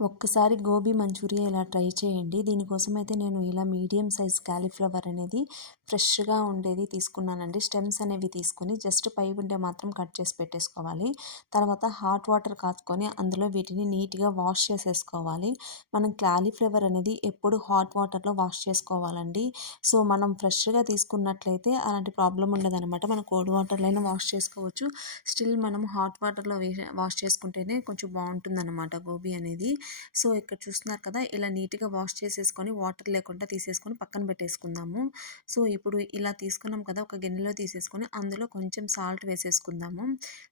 ఒక్కసారి గోబీ మంచూరియా ఇలా ట్రై చేయండి. దీనికోసం అయితే నేను ఇలా మీడియం సైజ్ కాలీఫ్లవర్ అనేది ఫ్రెష్‌గా ఉండేది తీసుకున్నానండి. స్టెమ్స్ అనేవి తీసుకొని జస్ట్ పై ఉండే మాత్రం కట్ చేసి పెట్టేసుకోవాలి. తర్వాత హాట్ వాటర్ కాచుకొని అందులో వీటిని నీట్‌గా వాష్ చేసేసుకోవాలి. మనం కాలీఫ్లవర్ అనేది ఎప్పుడు హాట్ వాటర్‌లో వాష్ చేసుకోవాలండి. సో, మనం ఫ్రెష్‌గా తీసుకున్నట్లయితే అలాంటి ప్రాబ్లమ్ ఉండదనమాట. మనం కోల్డ్ వాటర్‌లో అయినా వాష్ చేసుకోవచ్చు. స్టిల్ మనం హాట్ వాటర్‌లో వాష్ చేసుకుంటేనే కొంచెం బావుంటుందనమాట గోబీ అనేది. సో, ఇక్కడ చూస్తున్నారు కదా! ఇలా నీట్‌గా వాష్ చేసేసుకొని వాటర్ లేకుండా తీసేసుకొని పక్కన పెట్టేసుకుందాము. సో, ఇప్పుడు ఇలా తీసుకున్నాం కదా! ఒక గిన్నెలో తీసేసుకొని అందులో కొంచెం సాల్ట్ వేసేసుకుందాము.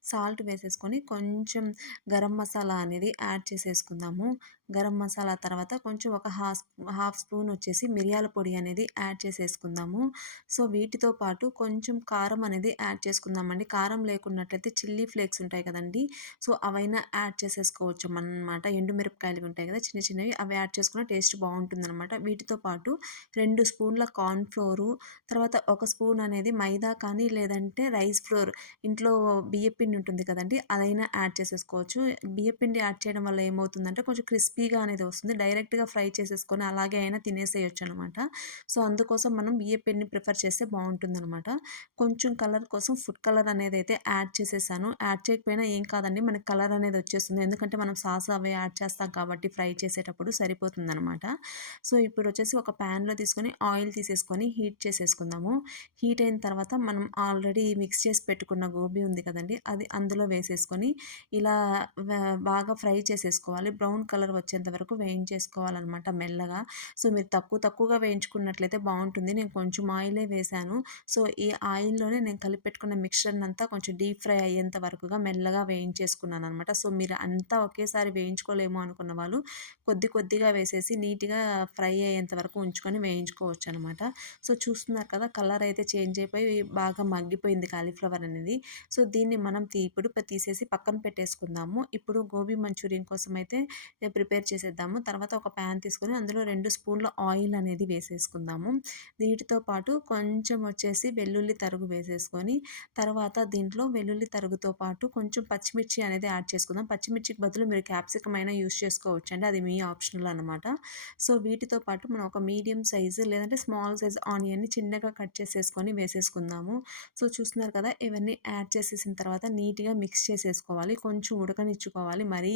సాల్ట్ వేసేసుకొని కొంచెం గరం మసాలా అనేది యాడ్ చేసేసుకుందాము. గరం మసాలా తర్వాత కొంచెం ఒక హాఫ్ స్పూన్ వచ్చేసి మిరియాల పొడి అనేది యాడ్ చేసేసుకుందాము. సో, వీటితో పాటు కొంచెం కారం అనేది యాడ్ చేసుకుందామండి. కారం లేకున్నట్లయితే చిల్లీ ఫ్లేక్స్ ఉంటాయి కదండీ! సో, అవైనా యాడ్ చేసేసుకోవచ్చు మనమాట. ఎండు మిరపకాయలు ఉంటాయి కదా! చిన్న చిన్నవి అవి యాడ్ చేసుకున్న టేస్ట్ బావుంటుందనమాట. వీటితో పాటు 2 స్పూన్ల కార్న్ ఫ్లోరు, తర్వాత ఒక స్పూన్ అనేది మైదా కానీ లేదంటే రైస్ ఫ్లోర్ ఇంట్లో బియ్యపిండి ఉంటుంది కదండీ! అదైనా యాడ్ చేసేసుకోవచ్చు. బియ్యపిండి యాడ్ చేయడం వల్ల ఏమవుతుందంటే కొంచెం క్రిస్పీగా అనేది వస్తుంది. డైరెక్ట్‌గా ఫ్రై చేసేసుకొని అలాగే అయినా తినేసేయొచ్చనమాట. సో, అందుకోసం మనం బియ్యపిండిని ప్రిఫర్ చేస్తే బావుంటుందనమాట. కొంచెం కలర్ కోసం ఫుడ్ కలర్ అనేదైతే యాడ్ చేసేసాను. యాడ్ చేయకపోయినా ఏం కాదండి. మనకి కలర్ అనేది వచ్చేస్తుంది. ఎందుకంటే మనం సాస్ అవి యాడ్ చేస్తాం కాబట్టి ఫ్రై చేసేటప్పుడు సరిపోతుందనమాట. సో, ఇప్పుడొచ్చేసి ఒక ప్యాన్‌లో తీసుకొని ఆయిల్ తీసేసుకొని హీట్ చేసేసుకుందాము. హీట్ అయిన తర్వాత మనం ఆల్రెడీ మిక్స్ చేసి పెట్టుకున్న గోబీ ఉంది కదండీ! అది అందులో వేసేసుకొని ఇలా వ బాగా ఫ్రై చేసేసుకోవాలి. బ్రౌన్ కలర్ వచ్చేంత వరకు వేయించేసుకోవాలనమాట మెల్లగా. సో, మీరు తక్కువగా వేయించుకున్నట్లయితే బావుంటుంది. నేను కొంచెం ఆయిలే వేశాను. సో, ఈ ఆయిల్‌లోనే నేను కలిపి పెట్టుకున్న మిక్స్చర్‌నంతా కొంచెం డీప్ ఫ్రై అయ్యేంత వరకుగా మెల్లగా వేయించేసుకున్నాననమాట. సో, మీరు అంతా ఒకేసారి వేయించుకోలేము అనుకున్న వాళ్ళు కొద్దిగా వేసేసి నీట్‌గా ఫ్రై అయ్యేంత వరకు ఉంచుకొని వేయించుకోవచ్చనమాట. సో, చూస్తున్నారు కదా! కలర్ అయితే చేంజ్ అయిపోయి బాగా మగ్గిపోయింది కాలీఫ్లవర్ అనేది. సో, దీన్ని మనం ఇప్పుడు తీసేసి పక్కన పెట్టేసుకుందాము. ఇప్పుడు గోబీ మంచూరియన్ కోసం అయితే ప్రిపేర్ చేసేద్దాము. తర్వాత ఒక ప్యాన్ తీసుకొని అందులో 2 స్పూన్ల ఆయిల్ అనేది వేసేసుకుందాము. వీటితో పాటు కొంచెం వచ్చేసి వెల్లుల్లి తరుగు వేసేసుకొని, తర్వాత దీంట్లో వెల్లుల్లి తరుగుతో పాటు కొంచెం పచ్చిమిర్చి అనేది యాడ్ చేసుకుందాం. పచ్చిమిర్చికి బదులు మీరు క్యాప్సికమ్ అయినా యూజ్ చేసుకోవచ్చండి. అది మీ ఆప్షనల్ అనమాట. సో, వీటితో పాటు మనం ఒక మీడియం సైజు లేదంటే స్మాల్ సైజ్ ఆనియన్‌ని చిన్నగా కట్ చేసేసుకొని వేసేసుకుందాము. సో, చూస్తున్నారు కదా! ఇవన్నీ యాడ్ చేసేసిన తర్వాత నీట్‌గా మిక్స్ చేసేసుకోవాలి. కొంచెం ఉడకనిచ్చుకోవాలి. మరీ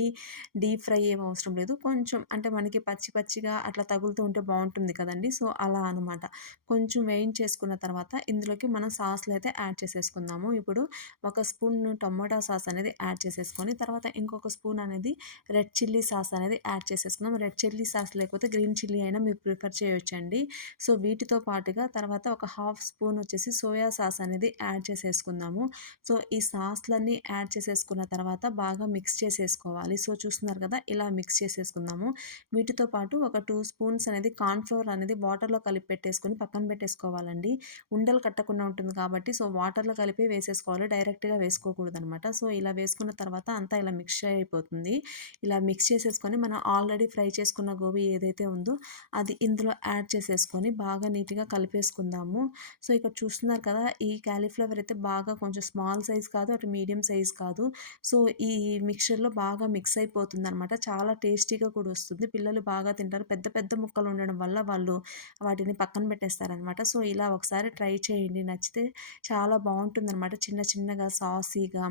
డీప్ ఫ్రై ఏమి అవసరం లేదు. కొంచెం అంటే మనకి పచ్చిగా అట్లా తగులుతూ ఉంటే బావుంటుంది కదండీ! సో, అలా అనమాట. కొంచెం వేయించేసుకున్న తర్వాత ఇందులోకి మనం సాస్‌లు అయితే యాడ్ చేసేసుకుందాము. ఇప్పుడు ఒక స్పూన్ టమోటా సాస్ అనేది యాడ్ చేసేసుకొని, తర్వాత ఇంకొక స్పూన్ అనేది రెడ్ చిల్లీ సాస్ అనేది యాడ్ చేసేసుకుందాం. రెడ్ చిల్లీ సాస్ లేకపోతే గ్రీన్ చిల్లీ అయినా మీరు ప్రిఫర్ చేయొచ్చండి. సో, వీటితో పాటుగా తర్వాత ఒక హాఫ్ స్పూన్ వచ్చేసి సోయా సాస్ అనేది యాడ్ చేసేసుకుందాము. సో, ఈ సాస్‌లన్నీ యాడ్ చేసేసుకున్న తర్వాత బాగా మిక్స్ చేసేసుకోవాలి. సో, చూస్తున్నారు కదా! ఇలా మిక్స్ చేసేసుకుందాము. వీటితో పాటు ఒక 2 స్పూన్స్ అనేది కార్న్ ఫ్లోర్ అనేది వాటర్‌లో కలిపి పెట్టేసుకొని పక్కన పెట్టేసుకోవాలండి. ఉండలు కట్టకుండా ఉంటుంది కాబట్టి సో, వాటర్‌లో కలిపి వేసేసుకోవాలి. డైరెక్ట్‌గా వేసుకోకూడదనమాట. సో, ఇలా వేసుకున్న తర్వాత అంతా ఇలా మిక్స్ అయిపోతుంది. ఇలా మిక్స్ చేసేసుకొని మనం ఆల్రెడీ ఫ్రై చేసుకున్న గోబీ ఏదైతే ఉందో అది ఇందులో యాడ్ చేసేసుకొని బాగా నీట్‌గా కలిపేసుకుందాము. సో, ఇక్కడ చూస్తున్నారు కదా! ఈ కాలీఫ్లవర్ అయితే బాగా కొంచెం స్మాల్ సైజ్ కాదు, అటు మీడియం సైజ్ కాదు. సో, ఈ మిక్స్చర్‌లో బాగా మిక్స్ అయిపోతుందనమాట. చాలా టేస్టీగా కూడా వస్తుంది. పిల్లలు బాగా తింటారు. పెద్ద ముక్కలు ఉండడం వల్ల వాళ్ళు వాటిని పక్కన పెట్టేస్తారనమాట. సో, ఇలా ఒకసారి ట్రై చేయండి. నచ్చితే చాలా బావుంటుందనమాట. చిన్నగా సాసీగా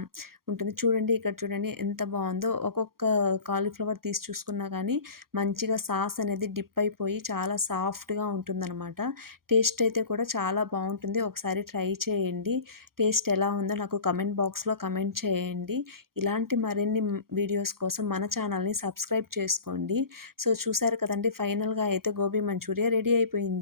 ఉంటుంది. చూడండి ఇక్కడ చూడండి ఎంత బావుందో. ఒక్కొక్క కాలీఫ్లవర్ తీసి చూసుకున్నా గానీ మంచిగా సాస్ అనేది డిప్ అయిపోయి చాలా సాఫ్ట్‌గా ఉంటుందనమాట. టేస్ట్ అయితే కూడా చాలా బావుంటుంది. ఒకసారి ట్రై చేయండి. టేస్ట్ ఎలా ఉందో నాకు కమెంట్ బాక్స్‌లో కమెంట్ చేయండి. ఇలాంటి మరిన్ని వీడియోస్ కోసం మన ఛానల్‌ని సబ్స్క్రైబ్ చేసుకోండి. సో, చూసారు కదండీ ఫైనల్‌గా అయితే గోబీ మంచూరియా రెడీ అయిపోయింది.